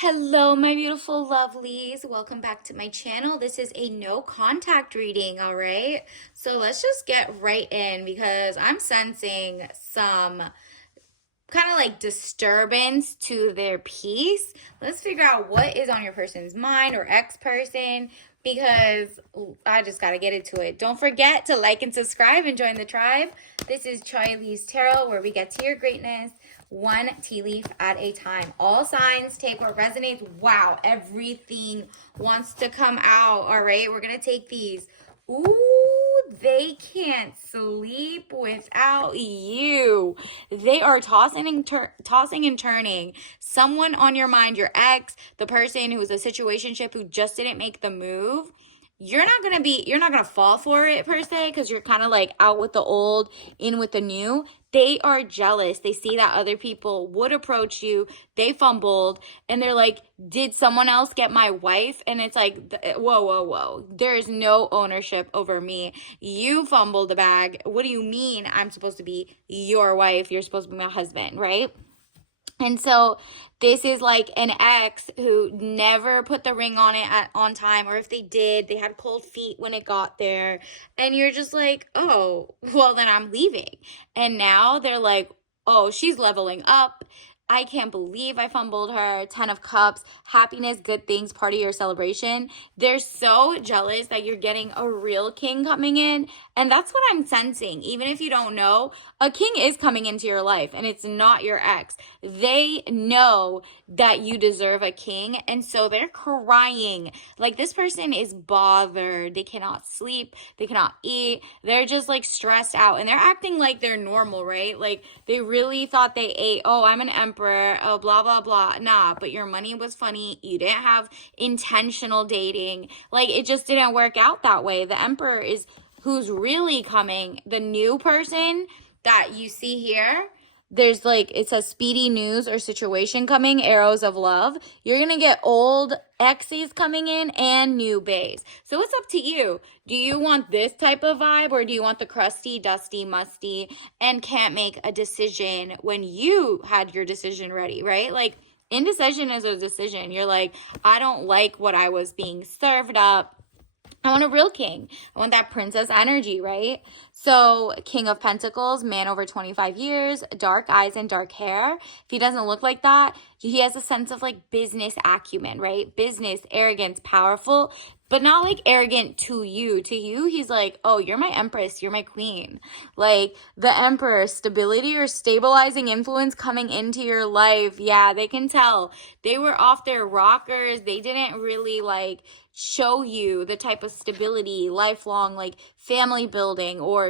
Hello, my beautiful lovelies. Welcome back to my channel. This is a no contact reading, all right? So let's just get right in because I'm sensing some kind of like disturbance to their peace. Let's figure out what is on your person's mind or ex-person because I just got to get into it. Don't forget to like and subscribe and join the tribe. This is Charlie's Tarot, where we get to your greatness one tea leaf at a time. All signs, take what resonates. Wow, everything wants to come out. All right, we're going to take these. Ooh, they can't sleep without you. They are tossing and turning. Someone on your mind, your ex, the person who's a situationship who just didn't make the move. You're not gonna fall for it per se, because you're kind of like out with the old, in with the new. They are jealous. They see that other people would approach you. They fumbled and they're like, did someone else get my wife? And it's like, whoa, whoa, whoa. There is no ownership over me. You fumbled the bag. What do you mean I'm supposed to be your wife? You're supposed to be my husband, right? And so this is like an ex who never put the ring on it on time, or if they did, they had cold feet when it got there. And you're just like, oh, well, then I'm leaving. And now they're like, oh, she's leveling up. I can't believe I fumbled her. 10 of Cups, happiness, good things, party or celebration. They're so jealous that you're getting a real king coming in. And that's what I'm sensing. Even if you don't know, a king is coming into your life and it's not your ex. They know that you deserve a king. And so they're crying. Like, this person is bothered. They cannot sleep. They cannot eat. They're just like stressed out and they're acting like they're normal, right? Like, they really thought they ate. Oh, I'm an emperor. Oh, blah, blah, blah. Nah, but your money was funny. You didn't have intentional dating. Like, it just didn't work out that way. The emperor is who's really coming. The new person that you see here, there's like, it's a speedy news or situation coming, arrows of love. You're going to get old exes coming in and new baes. So it's up to you. Do you want this type of vibe, or do you want the crusty, dusty, musty, and can't make a decision when you had your decision ready, right? Like, indecision is a decision. You're like, I don't like what I was being served up. I want a real king. I want that princess energy, right? So, King of Pentacles, man over 25 years, dark eyes and dark hair. If he doesn't look like that, he has a sense of like business acumen, right? Business, arrogance, powerful, but not like arrogant to you. To you, he's like, oh, you're my empress, you're my queen. Like, the emperor, stability or stabilizing influence coming into your life. Yeah, they can tell. They were off their rockers. They didn't really like show you the type of stability, lifelong, like family building or,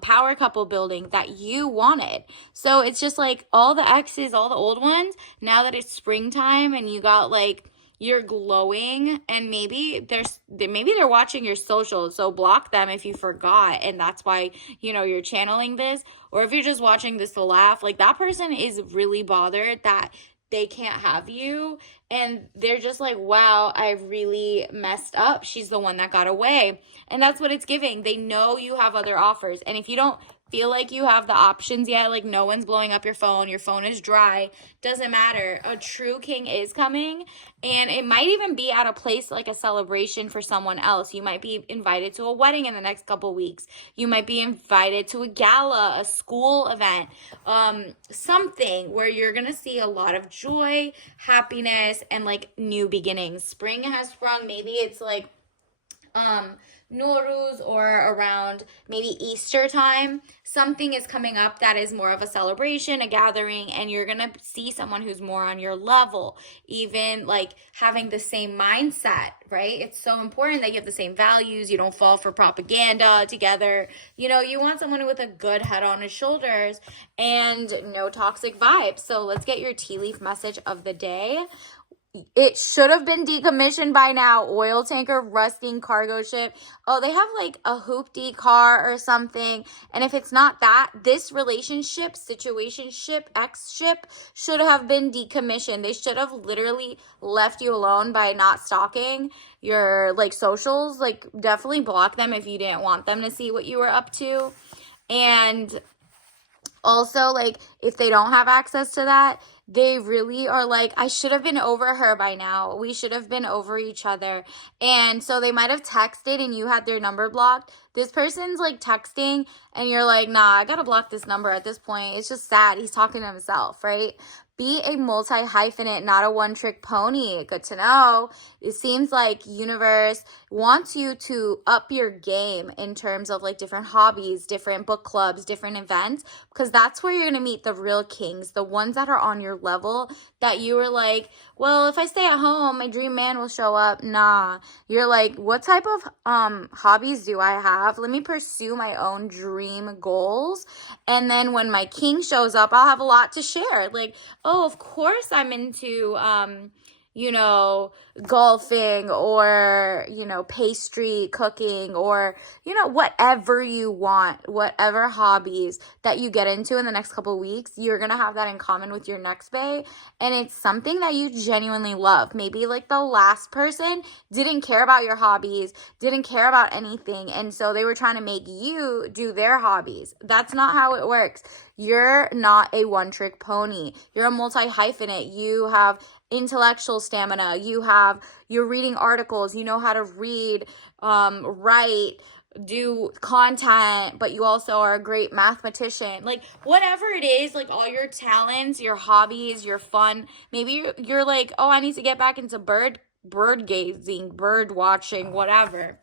power couple building that you wanted. So it's just like all the exes, all the old ones, now that it's springtime and you got like, you're glowing, and maybe they're watching your socials, so block them if you forgot and that's why you're channeling this. Or if you're just watching this to laugh, like, that person is really bothered that they can't have you, and they're just like, wow, I really messed up. She's the one that got away. And that's what it's giving. They know you have other offers, and if you don't feel like you have the options yet, like no one's blowing up your phone is dry, doesn't matter. A true king is coming, and it might even be at a place like a celebration for someone else. You might be invited to a wedding in the next couple weeks. You might be invited to a gala, a school event, something where you're gonna see a lot of joy, happiness, and like new beginnings. Spring has sprung. Maybe it's like Nowruz, or around maybe Easter time. Something is coming up that is more of a celebration, a gathering, and you're gonna see someone who's more on your level, even like having the same mindset, right? It's so important that you have the same values. You don't fall for propaganda together. You want someone with a good head on his shoulders and no toxic vibes. So let's get your tea leaf message of the day. It should have been decommissioned by now. Oil tanker, rusting cargo ship. Oh, they have like a hoopty car or something. And if it's not that, this relationship, situationship, ex-ship should have been decommissioned. They should have literally left you alone by not stalking your like socials. Like, definitely block them if you didn't want them to see what you were up to. And also, like, if they don't have access to that, they really are like, I should have been over her by now. We should have been over each other. And so they might have texted and you had their number blocked. This person's like texting and you're like, nah, I gotta block this number at this point. It's just sad. He's talking to himself, right? Be a multi-hyphenate, not a one-trick pony. Good to know. It seems like universe wants you to up your game in terms of like different hobbies, different book clubs, different events, because that's where you're going to meet the real kings, the ones that are on your level that you were like, well, if I stay at home, my dream man will show up. Nah, you're like, what type of hobbies do I have? Let me pursue my own dream goals. And then when my king shows up, I'll have a lot to share. Like, oh, of course I'm into, you know, golfing or, you know, pastry cooking or, you know, whatever you want, whatever hobbies that you get into in the next couple of weeks, you're going to have that in common with your next bae. And it's something that you genuinely love. Maybe like the last person didn't care about your hobbies, didn't care about anything. And so they were trying to make you do their hobbies. That's not how it works. You're not a one-trick pony. You're a multi-hyphenate. You have intellectual stamina. You're reading articles. You know how to read, write, do content, but you also are a great mathematician. Like whatever it is, like all your talents, your hobbies, your fun. Maybe you're like, oh, I need to get back into bird gazing, bird watching, whatever.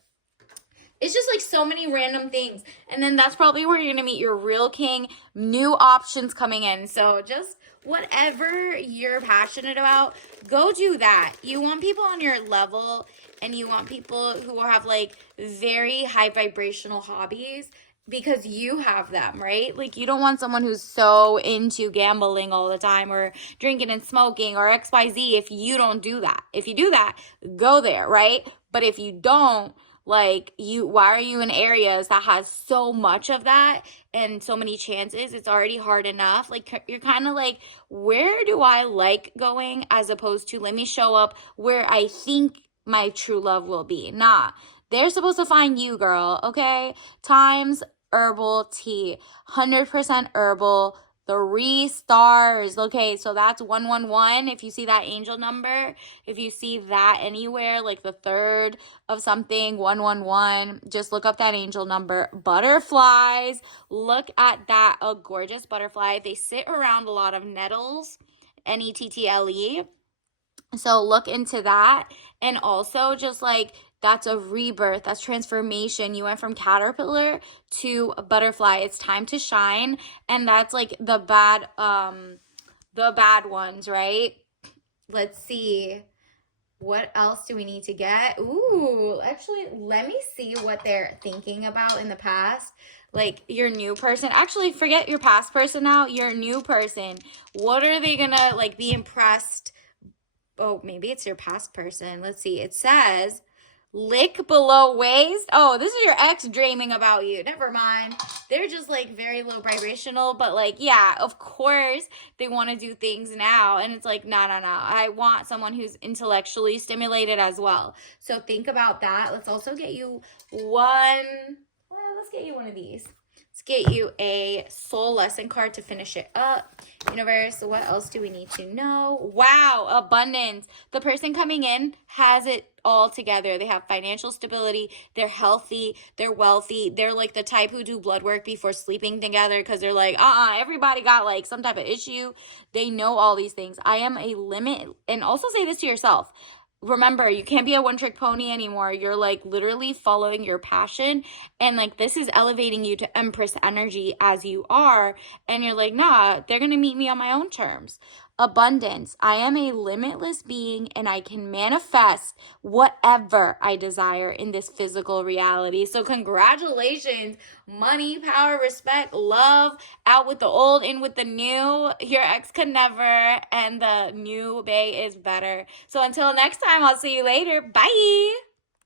It's just like so many random things. And then that's probably where you're going to meet your real king, new options coming in. So just whatever you're passionate about, go do that. You want people on your level and you want people who have like very high vibrational hobbies because you have them, right? Like you don't want someone who's so into gambling all the time or drinking and smoking or XYZ if you don't do that. If you do that, go there, right? But if you don't, like why are you in areas that has so much of that and so many chances? It's already hard enough. Like you're kind of like, where do I like going, as opposed to let me show up where I think my true love will be. Nah, they're supposed to find you, girl. Okay. Times herbal tea, 100% herbal, 3 stars. Okay, so that's 111. If you see that angel number, if you see that anywhere, like the third of something, 111, just look up that angel number. Butterflies, look at that, a gorgeous butterfly. They sit around a lot of nettles, nettle. So look into that. And also just like, that's a rebirth. That's transformation. You went from caterpillar to a butterfly. It's time to shine. And that's like the bad ones, right? Let's see. What else do we need to get? Ooh, actually, let me see what they're thinking about in the past. Like your new person. Actually, forget your past person now. Your new person. What are they gonna like be impressed? Oh, maybe it's your past person. Let's see. It says lick below waist. Oh, this is your ex dreaming about you. Never mind. They're just like very low vibrational, but like, yeah, of course they want to do things now. And it's like, no. I want someone who's intellectually stimulated as well. So think about that. Let's also get you let's get you one of these. Let's get you a soul lesson card to finish it up. Universe, what else do we need to know? Wow, abundance. The person coming in has it all together. They have financial stability. They're healthy. They're wealthy. They're like the type who do blood work before sleeping together because they're like, everybody got like some type of issue. They know all these things. I am a limit. And also say this to yourself. Remember, you can't be a one-trick pony anymore. You're like literally following your passion, and like this is elevating you to Empress energy as you are, and you're like, nah, they're gonna meet me on my own terms. Abundance. I am a limitless being and I can manifest whatever I desire in this physical reality. So congratulations. Money, power, respect, love, out with the old, in with the new. Your ex could never, and the new bae is better. So until next time, I'll see you later. Bye.